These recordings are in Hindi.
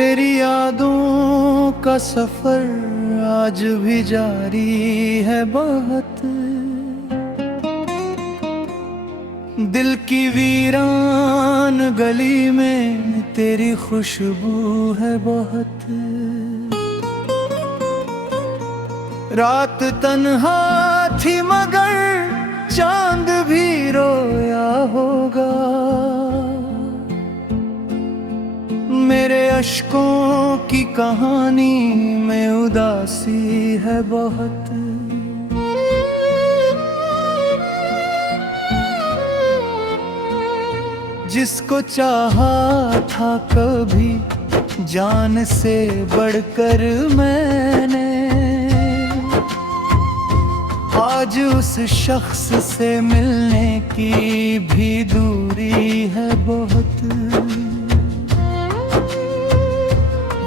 तेरी यादों का सफर आज भी जारी है बहुत। दिल की वीरान गली में तेरी खुशबू है बहुत। रात तन्हा थी मगर चांद भी रोया होगा। मेरे अश्कों की कहानी में उदासी है बहुत। जिसको चाहा था कभी जान से बढ़कर मैंने, आज उस शख्स से मिलने की भी दूरी है बहुत।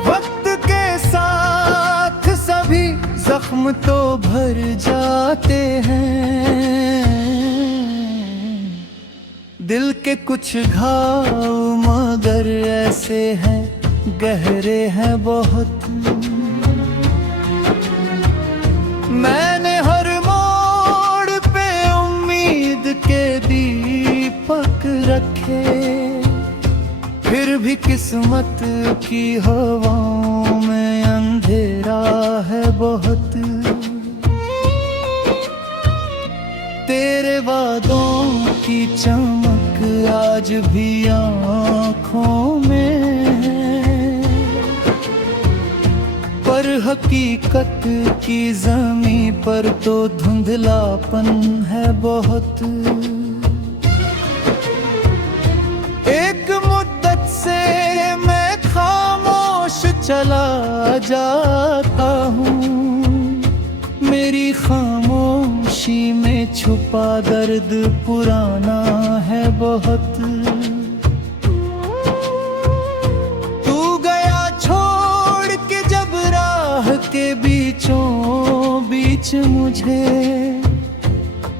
वक्त के साथ सभी जख्म तो भर जाते हैं, दिल के कुछ घाव मगर ऐसे हैं गहरे हैं बहुत। मैंने हर मोड़ पे उम्मीद के दीपक रखे, फिर भी किस्मत की हवाओं में अंधेरा है बहुत। तेरे वादों की चमक आज भी आँखों में है, पर हकीकत की ज़मीं पर तो धुंधलापन है बहुत। एक मुद्दत से मैं खामोश चला जाता हूँ, मेरी खामोशी में छुपा दर्द पुराना है बहुत। तू गया छोड़ के जब राह के बीचों बीच मुझे,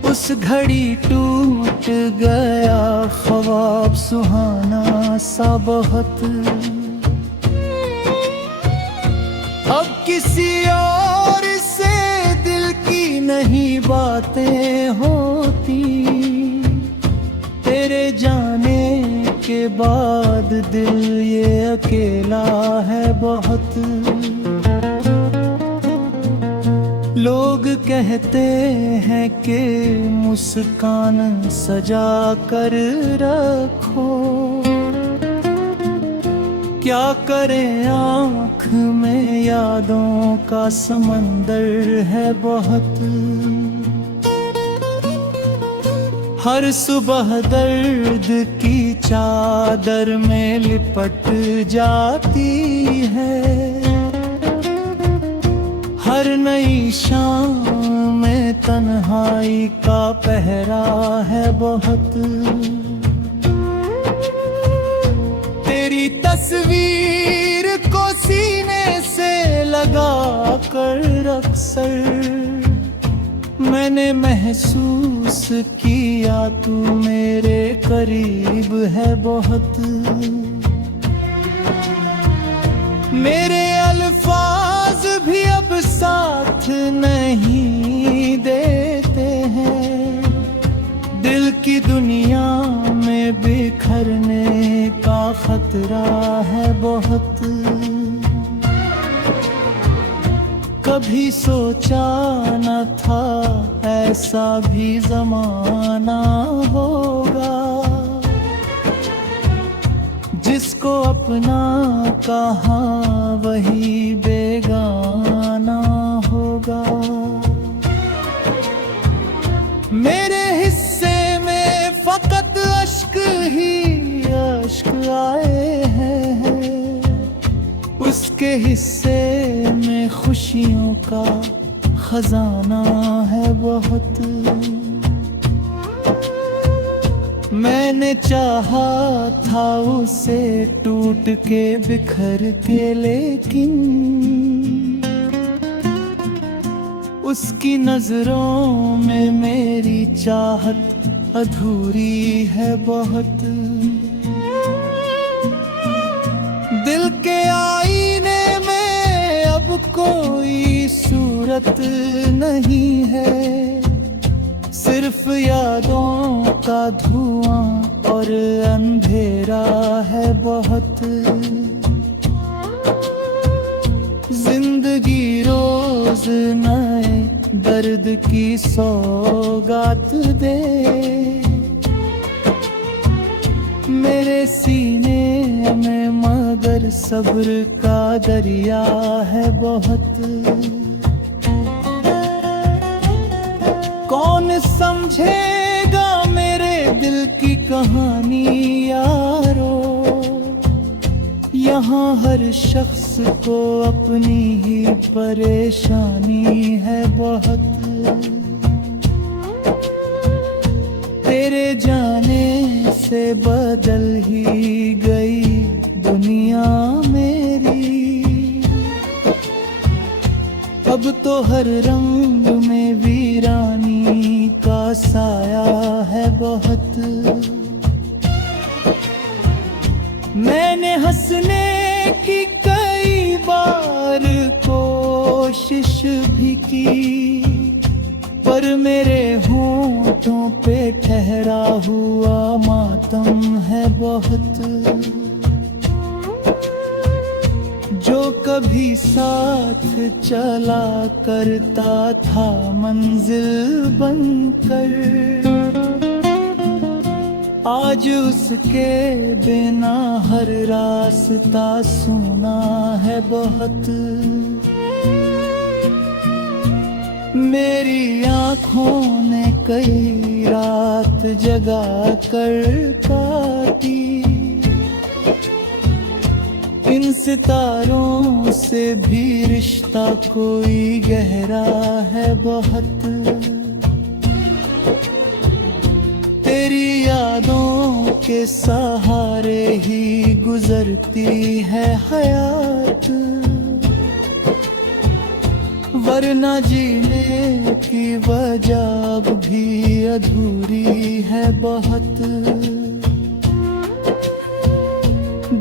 उस घड़ी टूट गया ख्वाब सुहाना सा बहुत। अब किसी और से दिल की नहीं बातें होती, तेरे जाने के बाद दिल ये अकेला है बहुत। लोग कहते हैं कि मुस्कान सजा कर रखो, क्या करें आँख में यादों का समंदर है बहुत। हर सुबह दर्द की चादर में लिपट जाती है, हर नई शाम में तन्हाई का पहरा है बहुत। तेरी तस्वीर को सीने से लगा कर अक्सर मैंने महसूस किया तू मेरे करीब है बहुत। मेरे अल्फाज भी अब साथ नहीं देते हैं, दिल की दुनिया में बिखरने का खतरा है बहुत। कभी सोचा न था ऐसा भी ज़माना होगा, जिसको अपना कहा वही बेगाना होगा। मेरे हिस्से में फकत अश्क ही अश्क आए हैं, उसके हिस्से में खुशियों का खजाना है बहुत। मैंने चाहा था उसे टूट के बिखर के, लेकिन उसकी नजरों में मेरी चाहत अधूरी है बहुत। दिल के आई हसरत नहीं है, सिर्फ यादों का धुआं और अंधेरा है बहुत। जिंदगी रोज नए दर्द की सौगात दे, मेरे सीने में मगर सब्र का दरिया है बहुत। कौन समझेगा मेरे दिल की कहानी यारो, यहाँ हर शख्स को अपनी ही परेशानी है बहुत। तेरे जाने से बदल ही गई दुनिया मेरी, अब तो हर रंग में वीरानी का साया है बहुत। मैंने हंसने की कई बार कोशिश भी की, पर मेरे होंठों पे ठहरा हुआ मातम है बहुत। जो कभी साथ चला करता था मंजिल बनकर, आज उसके बिना हर रास्ता सुना है बहुत। मेरी आँखों ने कई रात जगा कर काटी, इन सितारों से भी रिश्ता कोई गहरा है बहुत। तेरी यादों के सहारे ही गुजरती है हयात, वरना जीने की वजह भी अधूरी है बहुत।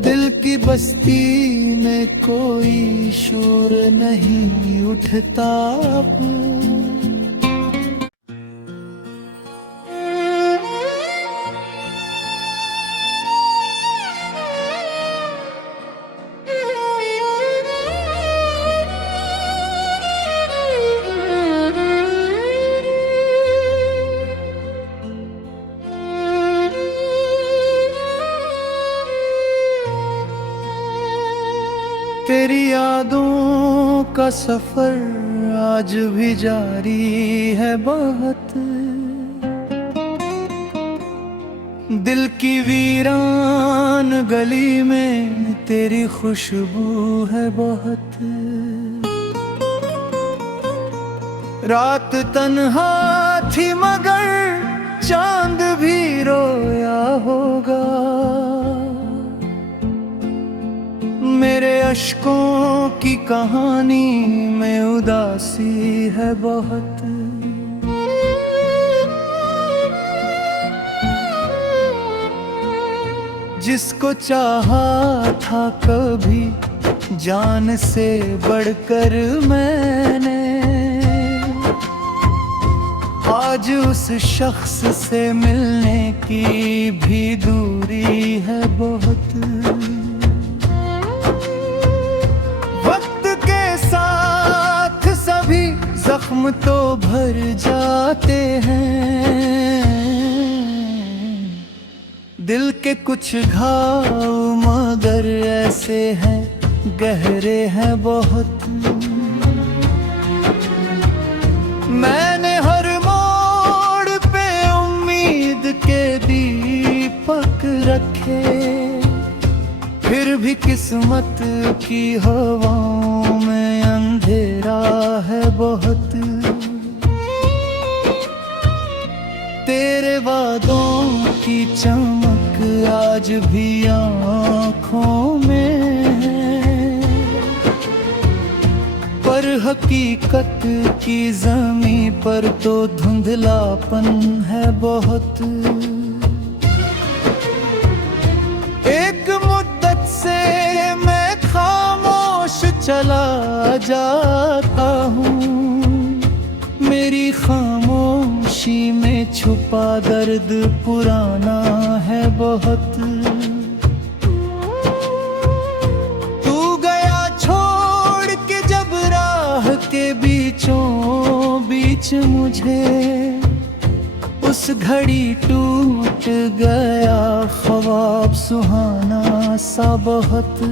दिल की बस्ती में कोई शोर नहीं उठता अब। तेरी यादों का सफर आज भी जारी है बहुत। दिल की वीरान गली में तेरी खुशबू है बहुत। रात तन्हा थी मगर चांद भी रोया होगा, मेरे अश्कों की कहानी में उदासी है बहुत। जिसको चाहा था कभी जान से बढ़कर मैंने, आज उस शख्स से मिलने की भी दूरी है बहुत। जख्म तो भर जाते हैं, दिल के कुछ घाव मगर ऐसे हैं गहरे हैं बहुत। मैंने हर मोड़ पे उम्मीद के दीपक रखे, फिर भी किस्मत की हवाओं में अंधेरा है बहुत। तेरे वादों की चमक आज भी आँखों में है, पर हकीकत की ज़मीं पर तो धुंधलापन है बहुत। एक मुद्दत से मैं खामोश चला जाता हूँ, खामोशी में छुपा दर्द पुराना है बहुत। तू गया छोड़ के जब राह के बीचों बीच मुझे, उस घड़ी टूट गया ख्वाब सुहाना सा बहुत।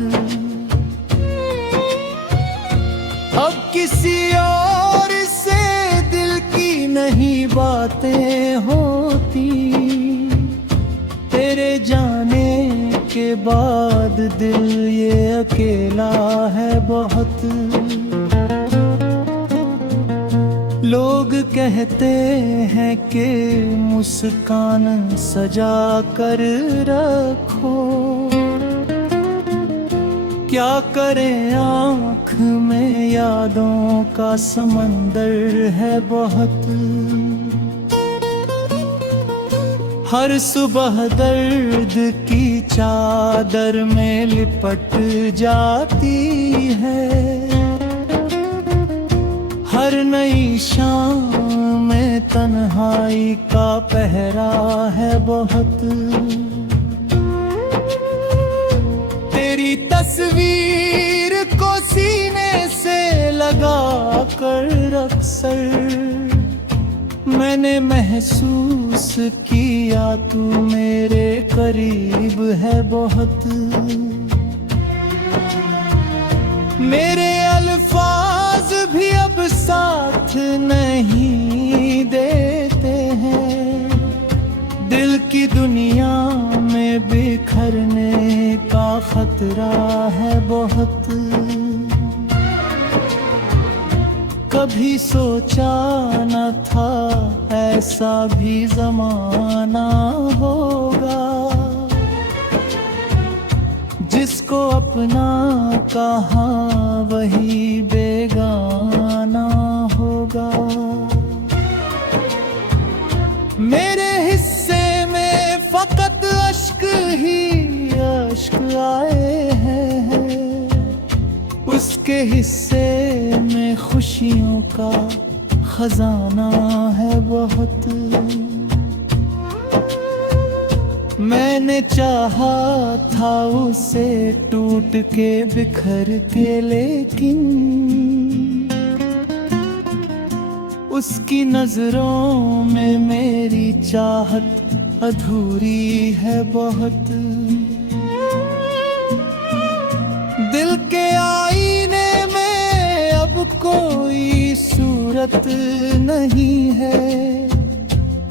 अब किसी और से दिल की नहीं बातें होती, तेरे जाने के बाद दिल ये अकेला है बहुत। लोग कहते हैं कि मुस्कान सजा कर रखो, क्या करें आँख में यादों का समंदर है बहुत। हर सुबह दर्द की चादर में लिपट जाती है, हर नई शाम में तन्हाई का पहरा है बहुत। तेरी तस्वीर को सीने से लगा कर अक्सर मैंने महसूस किया तू मेरे करीब है बहुत। मेरे अल्फाज भी अब साथ नहीं देते हैं, दिल की दुनिया में बिखरने का खतरा है बहुत। कभी सोचा न था ऐसा भी ज़माना होगा, जिसको अपना कहा वही बेगाना होगा। मेरे हिस्से में फकत अश्क ही अश्क आए हैं, उसके हिस्से में खुशियों का खजाना है बहुत। मैंने चाहा था उसे टूट के बिखर के, लेकिन उसकी नजरों में मेरी चाहत अधूरी है बहुत। दिल के आईने में अब कोई सूरत नहीं है,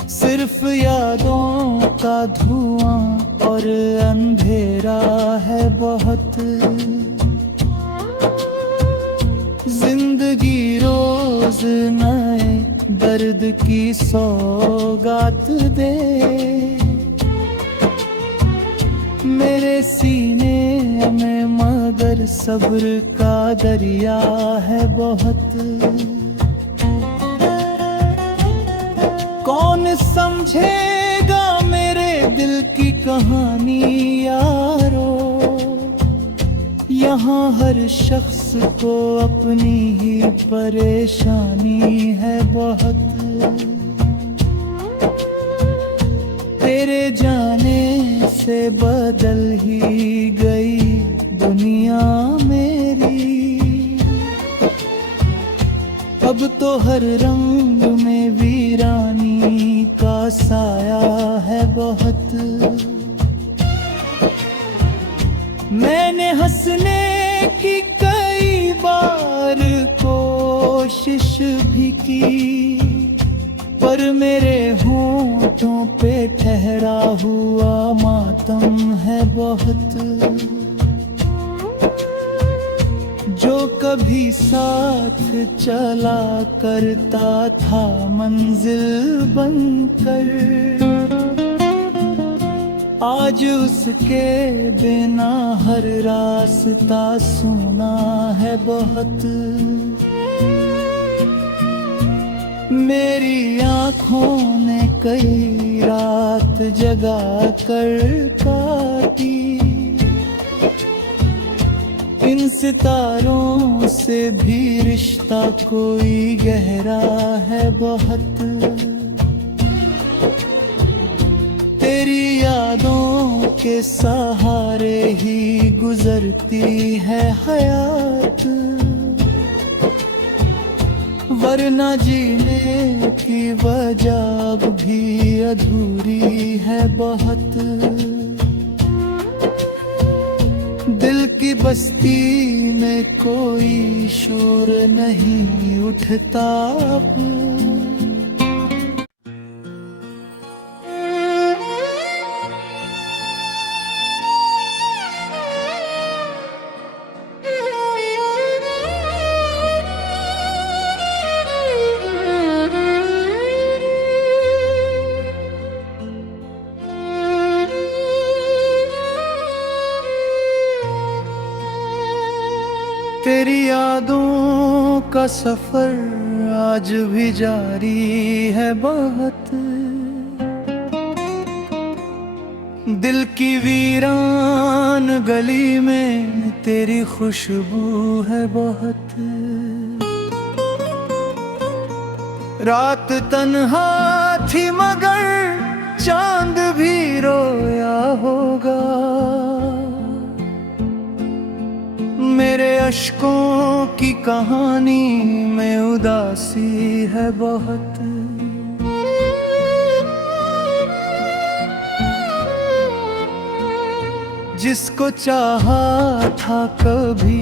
सिर्फ यादों का धुआं और अंधेरा है बहुत। जिंदगी रोज नए दर्द की सौगात दे, मेरे सीने में मगर सब्र का दरिया है बहुत। कौन समझेगा मेरे दिल की कहानी यारो, यहाँ हर शख्स को अपनी ही परेशानी है बहुत। तेरे जाने से बदल ही गई दुनिया मेरी, अब तो हर रंग में वीरानी का साया है बहुत। मैंने हंसने की कई बार कोशिश भी की, पर मेरे होंठों पे ठहरा हुआ मातम है बहुत। जो कभी साथ चला करता था मंजिल बनकर, आज उसके बिना हर रास्ता सुना है बहुत। मेरी आँखों ने कई रात जगा कर काटी, इन सितारों से भी रिश्ता कोई गहरा है बहुत। तेरी यादों के सहारे ही गुजरती है हयात, वरना जीने की वजह भी अधूरी है बहुत। दिल की बस्ती में कोई शोर नहीं उठता अब। तेरी यादों का सफर आज भी जारी है बहुत। दिल की वीरान गली में तेरी खुशबू है बहुत। रात तन्हा थी मगर चांद भी रोया होगा। मेरे अश्कों की कहानी में उदासी है बहुत। जिसको चाहा था कभी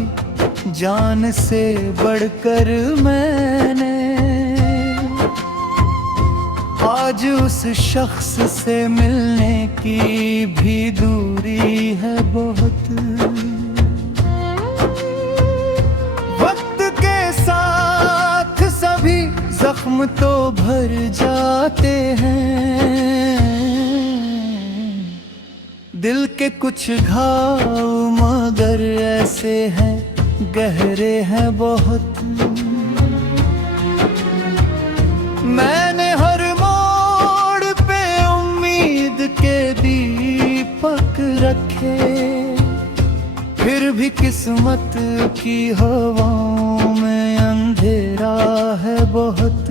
जान से बढ़कर मैंने, आज उस शख्स से मिलने की भी दूरी है बहुत। जख्म तो भर जाते हैं, दिल के कुछ घाव मगर ऐसे हैं गहरे हैं बहुत। मैंने हर मोड़ पे उम्मीद के दीपक रखे, फिर भी किस्मत की हवाओं में अंधेरा है बहुत।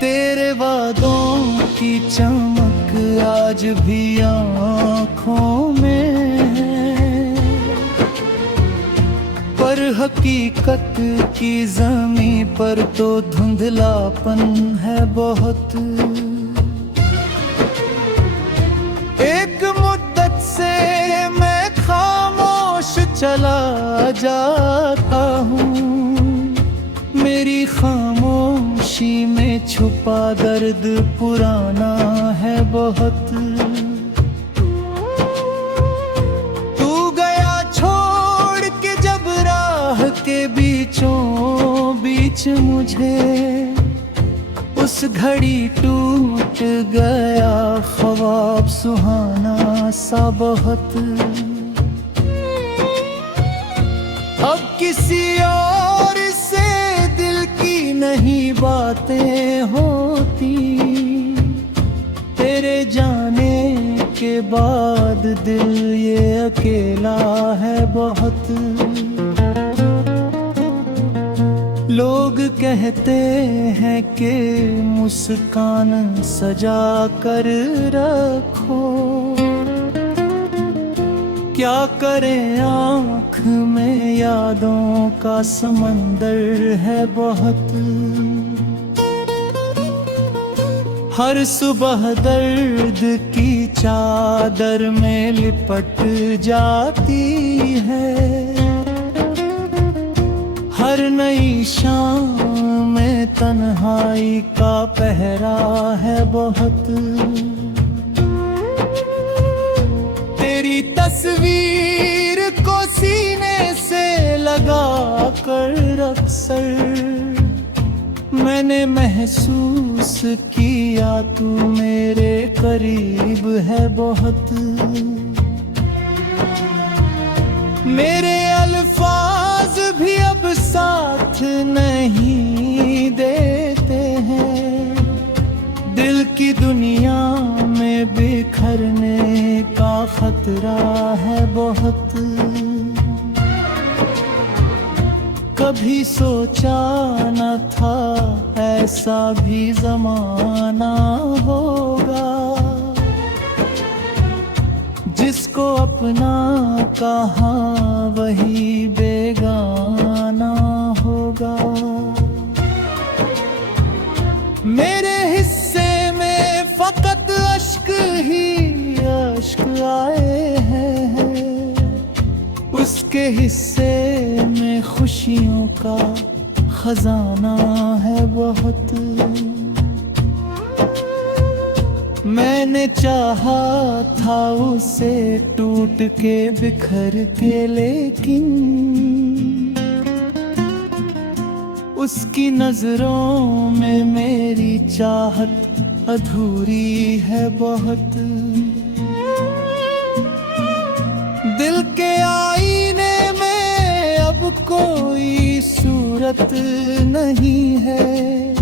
तेरे वादों की चमक आज भी आँखों में है, पर हकीकत की ज़मीं पर तो धुंधलापन है बहुत। एक मुद्दत से मैं खामोश चला जाता हूँ, मेरी खामोशी में छुपा दर्द पुराना है बहुत। तू गया छोड़ के जब राह के बीचों बीच मुझे, उस घड़ी टूट गया ख्वाब सुहाना सा बहुत। अब किसी और से दिल की नहीं बातें होती, तेरे जाने के बाद दिल ये अकेला है बहुत। लोग कहते हैं कि मुस्कान सजा कर रखो, क्या करें आँख में यादों का समंदर है बहुत। हर सुबह दर्द की चादर में लिपट जाती है, हर नई शाम में तन्हाई का पहरा है बहुत। तेरी तस्वीर को सीने से लगा कर अक्सर मैंने महसूस किया तू मेरे करीब है बहुत। मेरे अल्फाज भी अब साथ नहीं देते हैं, दिल की दुनिया में बिखरने का खत खतरा है बहुत। कभी सोचा न था ऐसा भी ज़माना होगा, जिसको अपना कहा वही बेगाना होगा। मेरे हिस्से में फकत अश्क ही अश्क आए हैं, उसके हिस्से में खुशियों का खजाना है बहुत। मैंने चाहा था उसे टूट के बिखर के, लेकिन उसकी नजरों में मेरी चाहत अधूरी है बहुत। दिल के आईने में अब कोई सूरत नहीं है,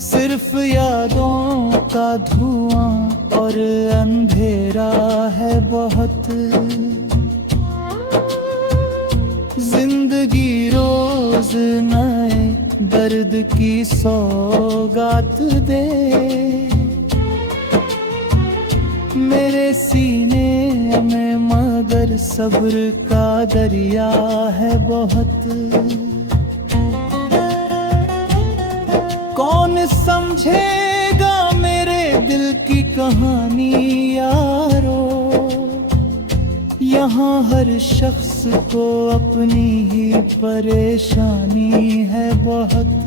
सिर्फ यादों का धुआं और अंधेरा है बहुत। जिंदगी रोज नए दर्द की सौगात दे, मेरे सीने में मगर सब्र का दरिया है बहुत। कौन समझेगा मेरे दिल की कहानी यारो, यहाँ हर शख्स को अपनी ही परेशानी है बहुत।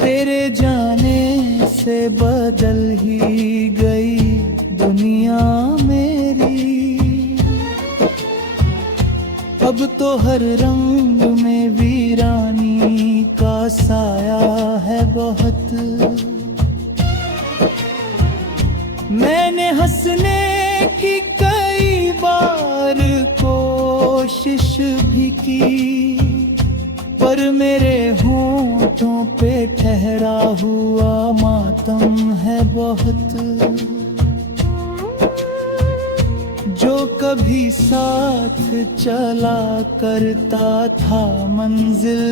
तेरे जाने से बदल ही गई दुनिया मेरी, अब तो हर रंग में वीरानी का साया है बहुत। मैंने हंसने की कई बार कोशिश भी की, पर मेरे होंठों पे ठहरा हुआ मातम है बहुत। जो कभी साथ चला करता था मंजिल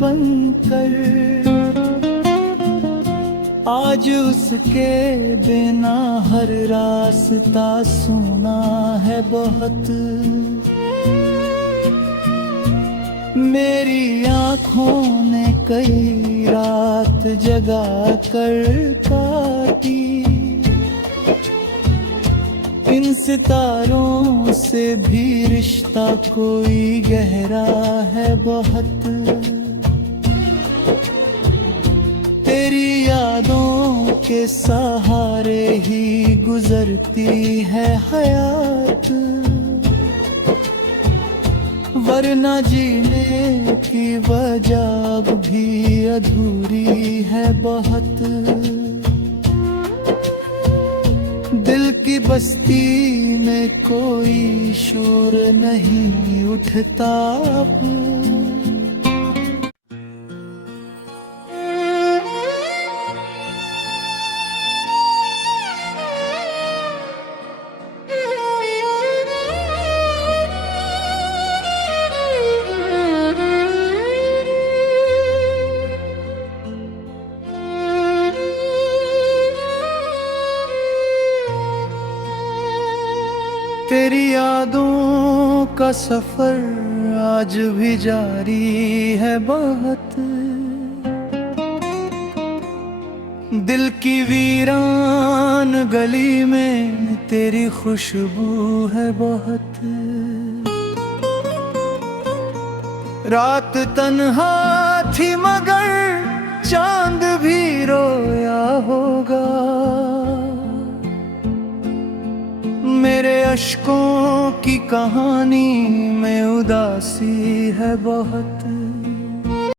बनकर, आज उसके बिना हर रास्ता सुना है बहुत। मेरी आँखों ने कई रात जगा कर काटी, इन सितारों से भी रिश्ता कोई गहरा है बहुत। तेरी यादों के सहारे ही गुजरती है हयात, वरना जीने की वजह भी अधूरी है बहुत। दिल की बस्ती में कोई शोर नहीं उठता अब। तेरी यादों का सफर आज भी जारी है बहुत। दिल की वीरान गली में तेरी खुशबू है बहुत। रात तन्हा थी मगर चांद भी रोया होगा, मेरे अश्कों की कहानी में उदासी है बहुत।